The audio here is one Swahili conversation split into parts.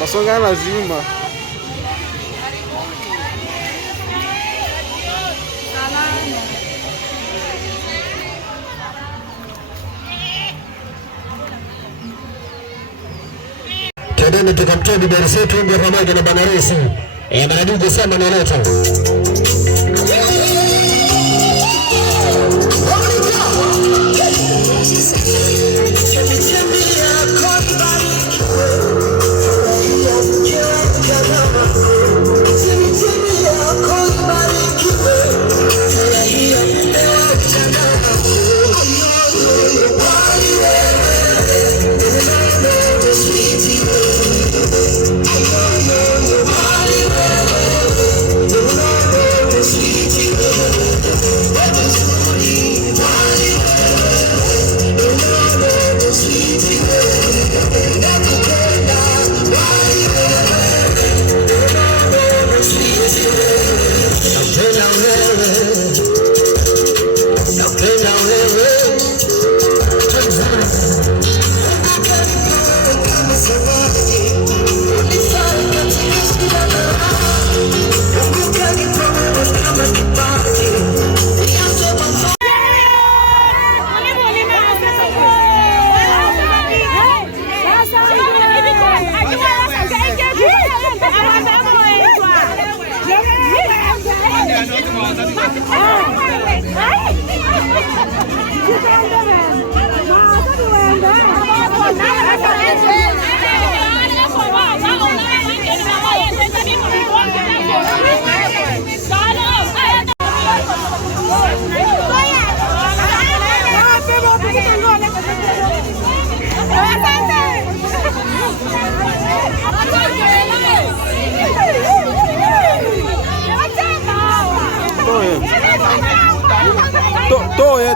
Basonga lazima. Twendeni tukamtoa bidari zetu ndio pamoja na Banaresi. Manadugu sema naleta.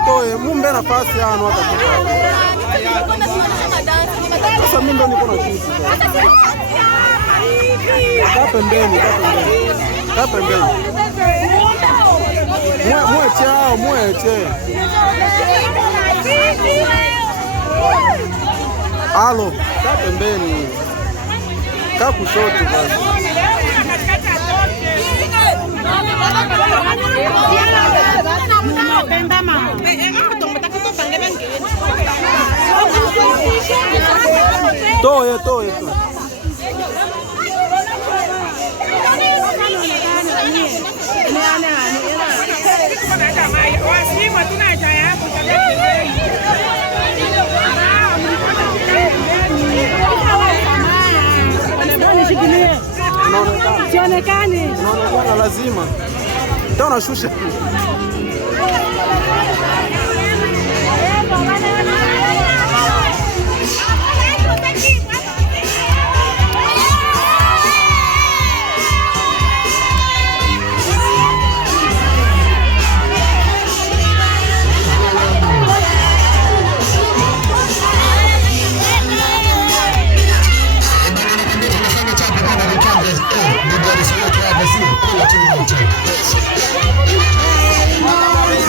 Toe mumbe nafasi hano atakuta. Sasa mimi ndo niko na kitu. Kaa pembeni. Mweche. Alo, kaa pembeni. Kaa kushoto basi. Toe. Sionekane. Unaonekana lazima. Ndio unashusha.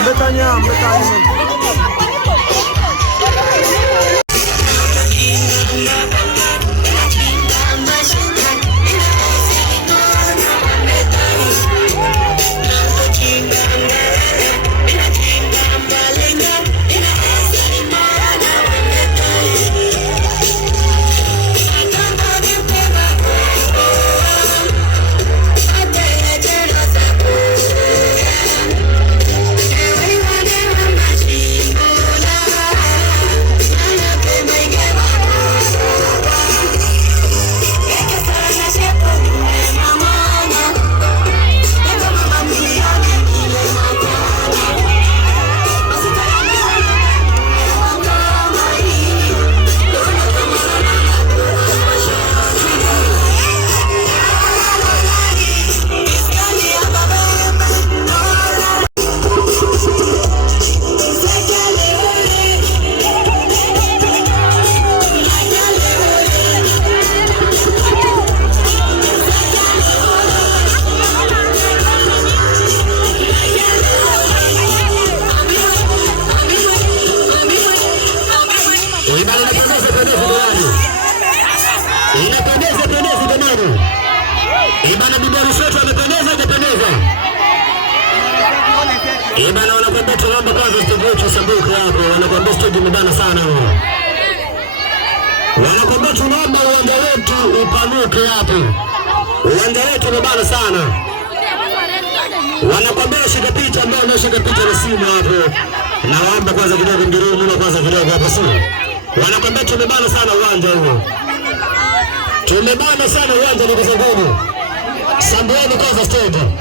Mbetanya. Inapendeza Bana wanakwambia tunaomba kwanza studio yetu Sambuku hapo. Wanakwambia studio imebana sana. Wanakwambia tunaomba uwanja wetu upanuke hapo. Uwanja wetu umebana sana. Wanakwambia shika picha ambao unashika picha na simu hapo. Na waomba kwanza kidogo ngiruu mna kwanza kidogo hapo sio. Wanakwambia tumebana sana uwanja huo. Tumebana sana uwanja ndugu zangu. Sambueni kwanza studio.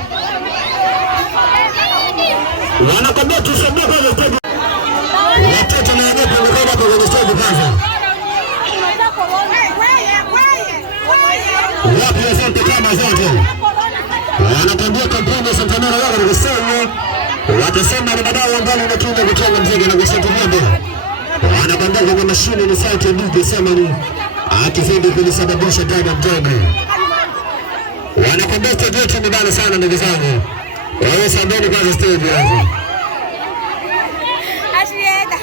Wanakwambia tusambuke kwanza studio. Watoto na wenyewe wanakwenda hapo kwenye studio kwanza. Wapi asante kama zote. Wanakwambia kampuni ya Santanera wao wanasema watasema ni badala ambao wanatumia kutoka mziki na kusaidia mbele. Wanakwambia kwa mashine ni sauti ndio sema ni akizidi kulisababisha damu mdogo. Wanakwambia studio yetu ni bana sana ndugu zangu. Wao sambeni kwanza studio hapo. Ashieta.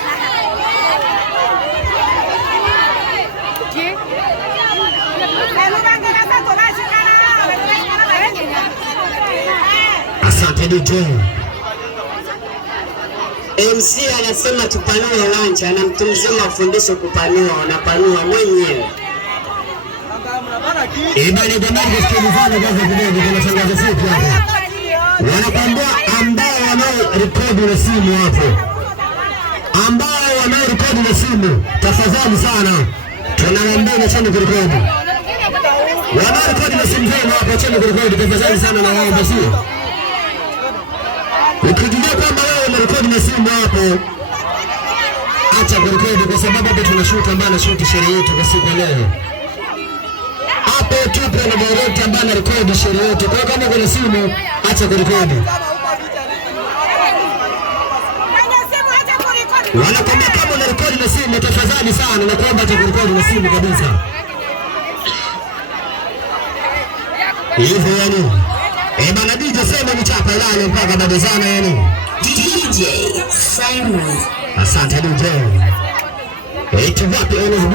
Asante DJ. MC anasema tupanue uwanja na mtu mzima afundishe kupanua, wanapanua mwenyewe. Ibali jamani kusikilizana kwanza kidogo kuna tangazo fupi hapo. Wanakwambia ambao wanao rekodi na simu hapo. Ambao wanao rekodi na simu tafadhali sana. Tunawaambia na chani kurekodi. Wanao rekodi na simu zao hapo chani kurekodi tafadhali sana na wao basi. Ukijua kwamba wewe unarekodi na simu hapo, acha kurekodi kwa sababu hapo tunashoot ambaye anashoot sherehe yetu kwa siku leo. Hapo tupo na director ambaye anarekodi sherehe yetu. Kwa kama kuna simu, acha kurekodi. Wanakwambia kama unarekodi na simu tafadhali sana na kuomba acha kurekodi na simu kabisa. Hivyo yani. Bana DJ sema mchapa lale mpaka bado sana yani. DJ Simon. Asante DJ. Eti wapi NSB?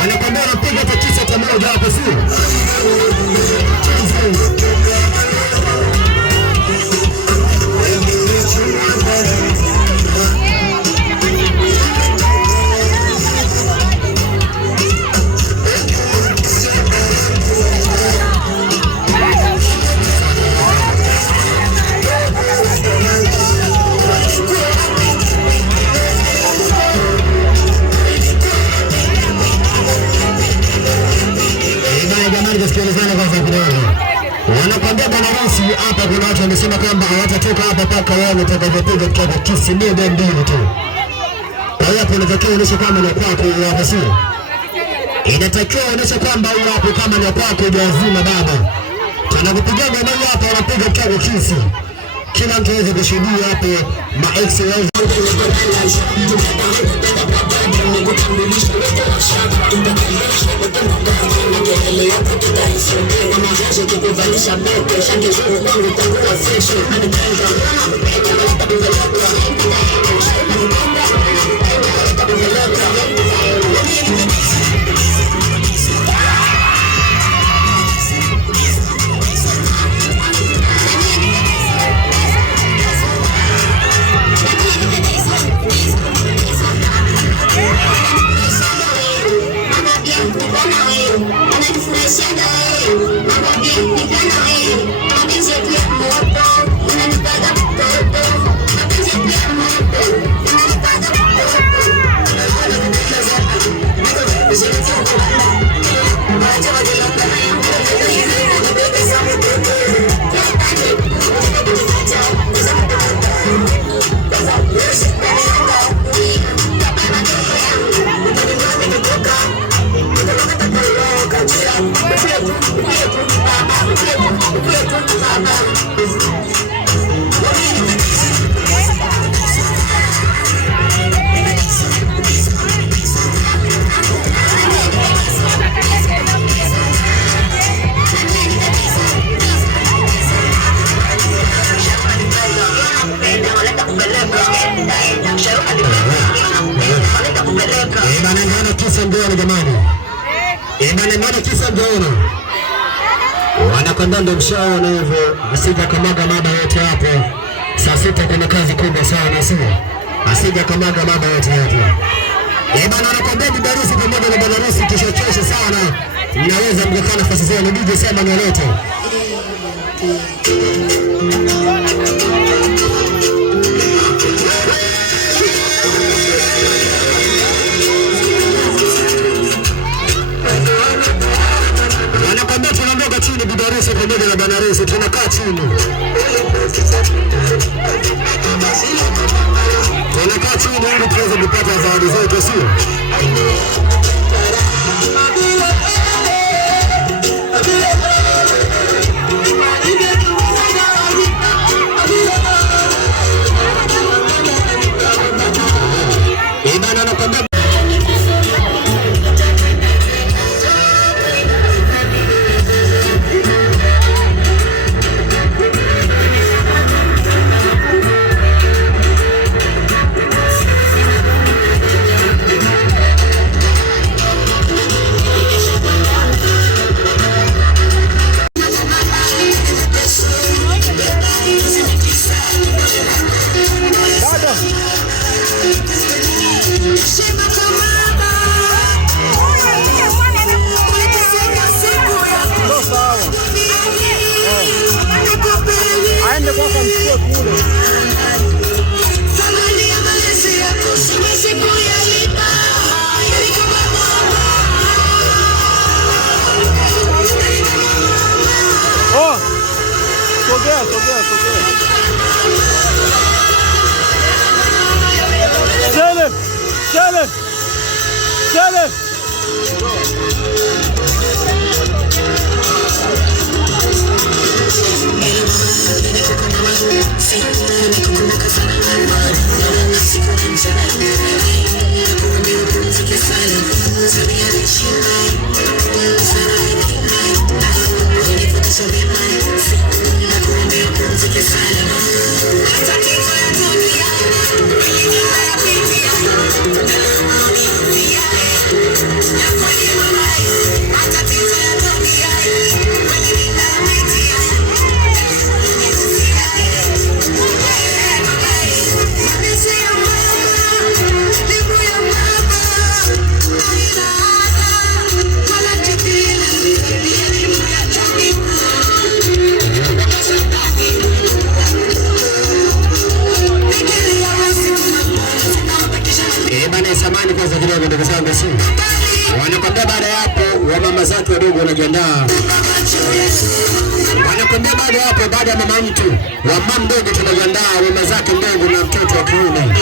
Wanakwambia napiga takisa tamoja hapo sio? Wanakwambia bwana Rasi hapa kuna watu wamesema kwamba hawatatoka hapa mpaka wao watakapopiga kutoka kisi moja mbili tu. Kwa hiyo hapo inatakiwa uonyeshe kama ni kwako hapo sio. Inatakiwa uonyeshe kwamba hapo kama ni kwako lazima baba. Tunakupigia ngoma hapa wanapiga kutoka kisi. Kila mtu aweze kushuhudia hapo ma ex wao. wanakwambia ndio mshaona hivyo, asija kamaga mada yote hapo. Saa 6 kuna kazi kubwa sana, sio? Asija kamaga mada yote hapo. Bwana anakwambia bibi harusi pamoja na bwana harusi kishachosha sana. Mnaweza mkakaa nafasi zenu, DJ sema nilete. Wanakwambia tunaondoka chini bibi harusi pamoja na bwana harusi, tunakaa chini. Tunakaa chini ili tuweze kupata zawadi zetu, sio? Ibana anakwambia sogea. Chele. Samani kwanza kidogo ndugu zangu, si wanakwambia baada ya hapo wamama zake wadogo wanajiandaa. Wanakwambia baada ya hapo, baada ya mama mtu wa mama mdogo tunajiandaa wamama zake ndogo na mtoto wa kiume.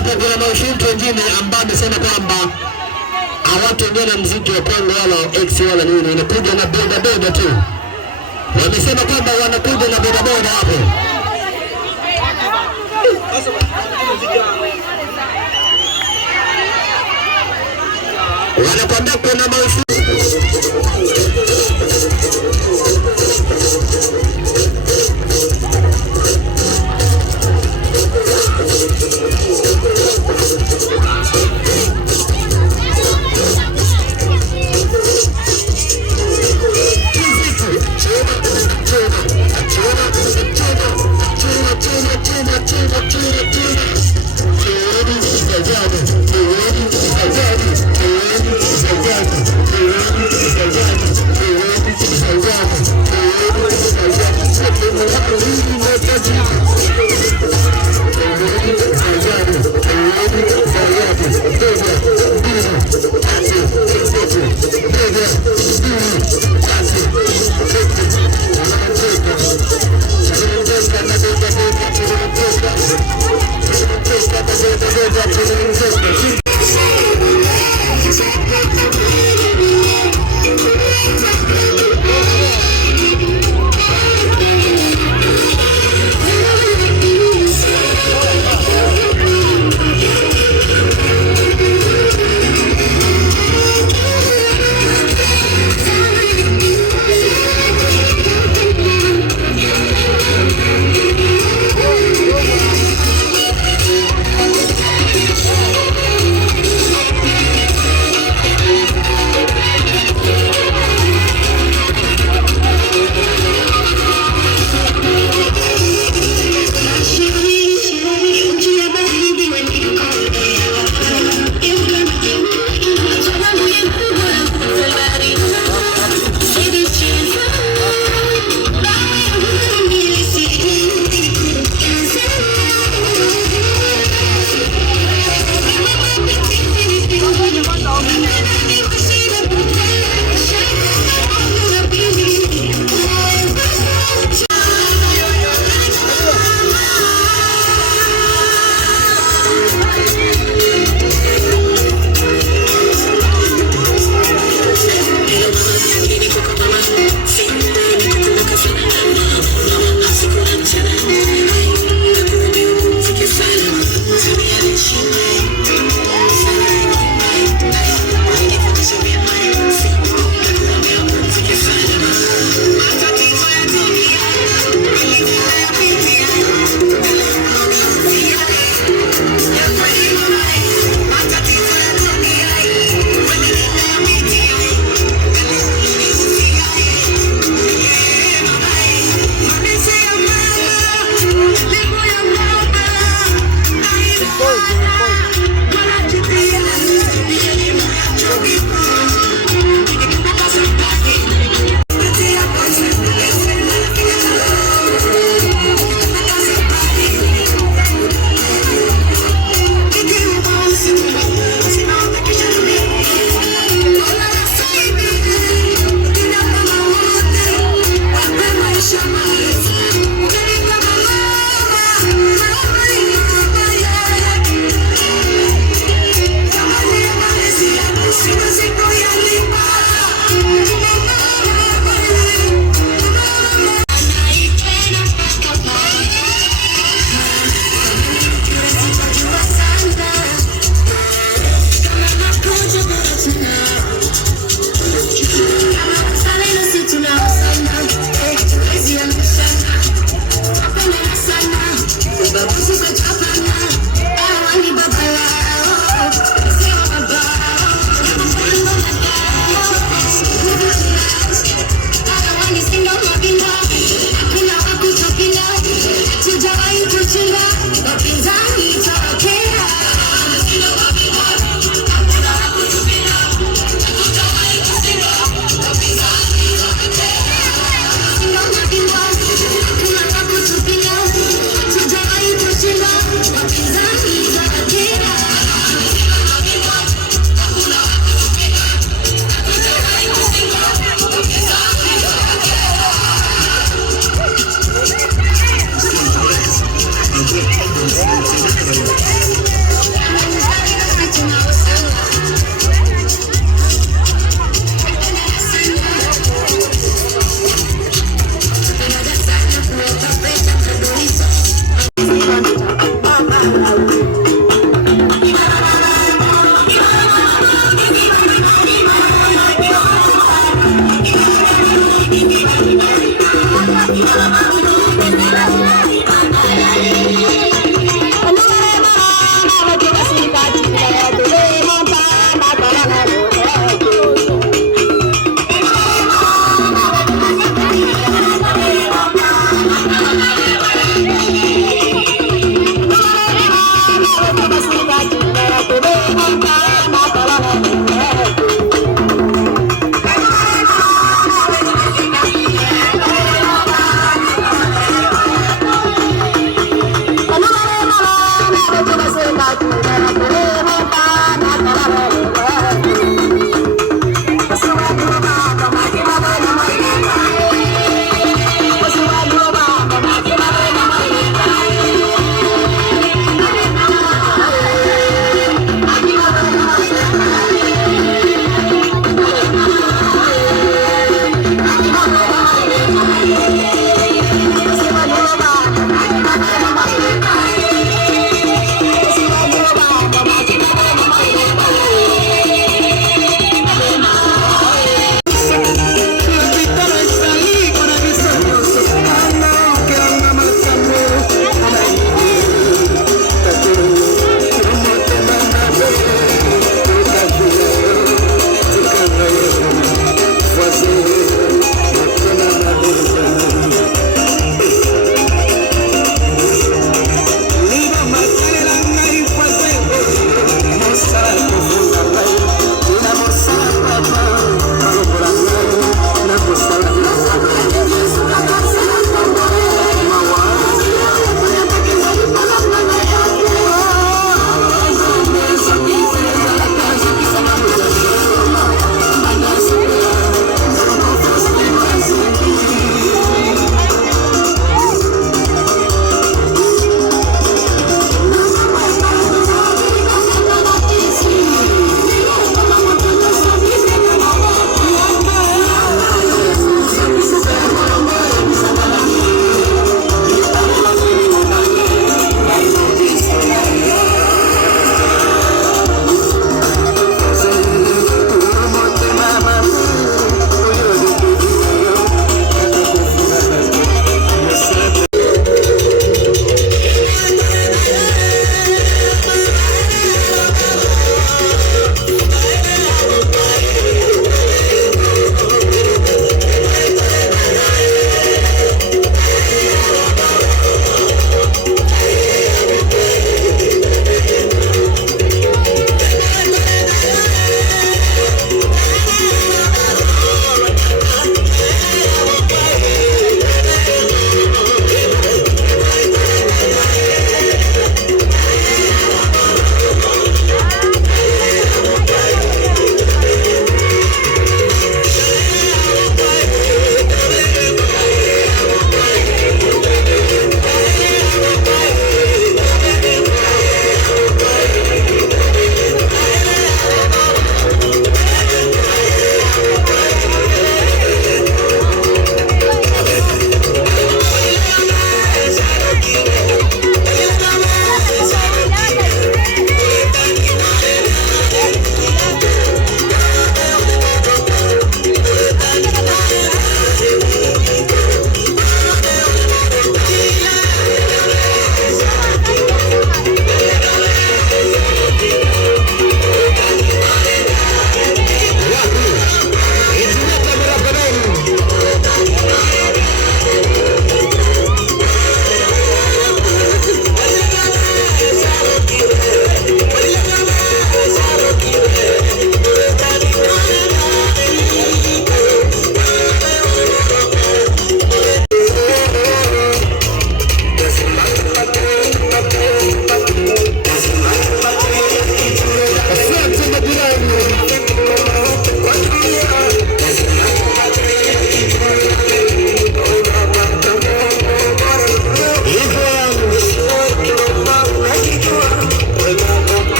hapo kuna mashuhuri wengine ambao wamesema kwamba hawataongea na muziki wa Kongo wala X wala nini, wanakuja na boda tu. Wamesema kwamba wanakuja na boda hapo. Wanakwambia kuna mashuhuri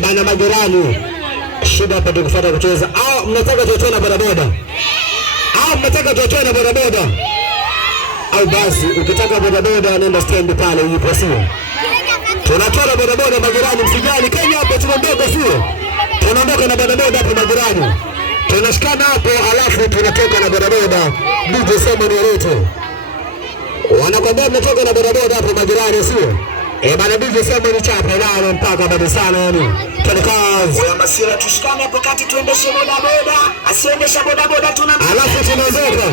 Bana majirani, shida hapa tukufuata kucheza. Au mnataka tutoe na bodaboda? Au mnataka tutoe na bodaboda? Au basi ukitaka bodaboda nenda stand pale yupo sio? Tunatoa na bodaboda majirani, msijali. Kenya hapo tunaondoka sio? Tunaondoka na bodaboda hapo majirani. Tunashikana hapo alafu tunatoka na bodaboda. DJ Simon Wareto. Wanakwambia mnatoka na bodaboda hapo majirani sio? Bana DJ Simon chapa lalo mpaka bado sana yani. Tunakaza. Oya Masira tushikane hapo kati tuendeshe bodaboda. Asiendesha bodaboda alafu tunaondoka.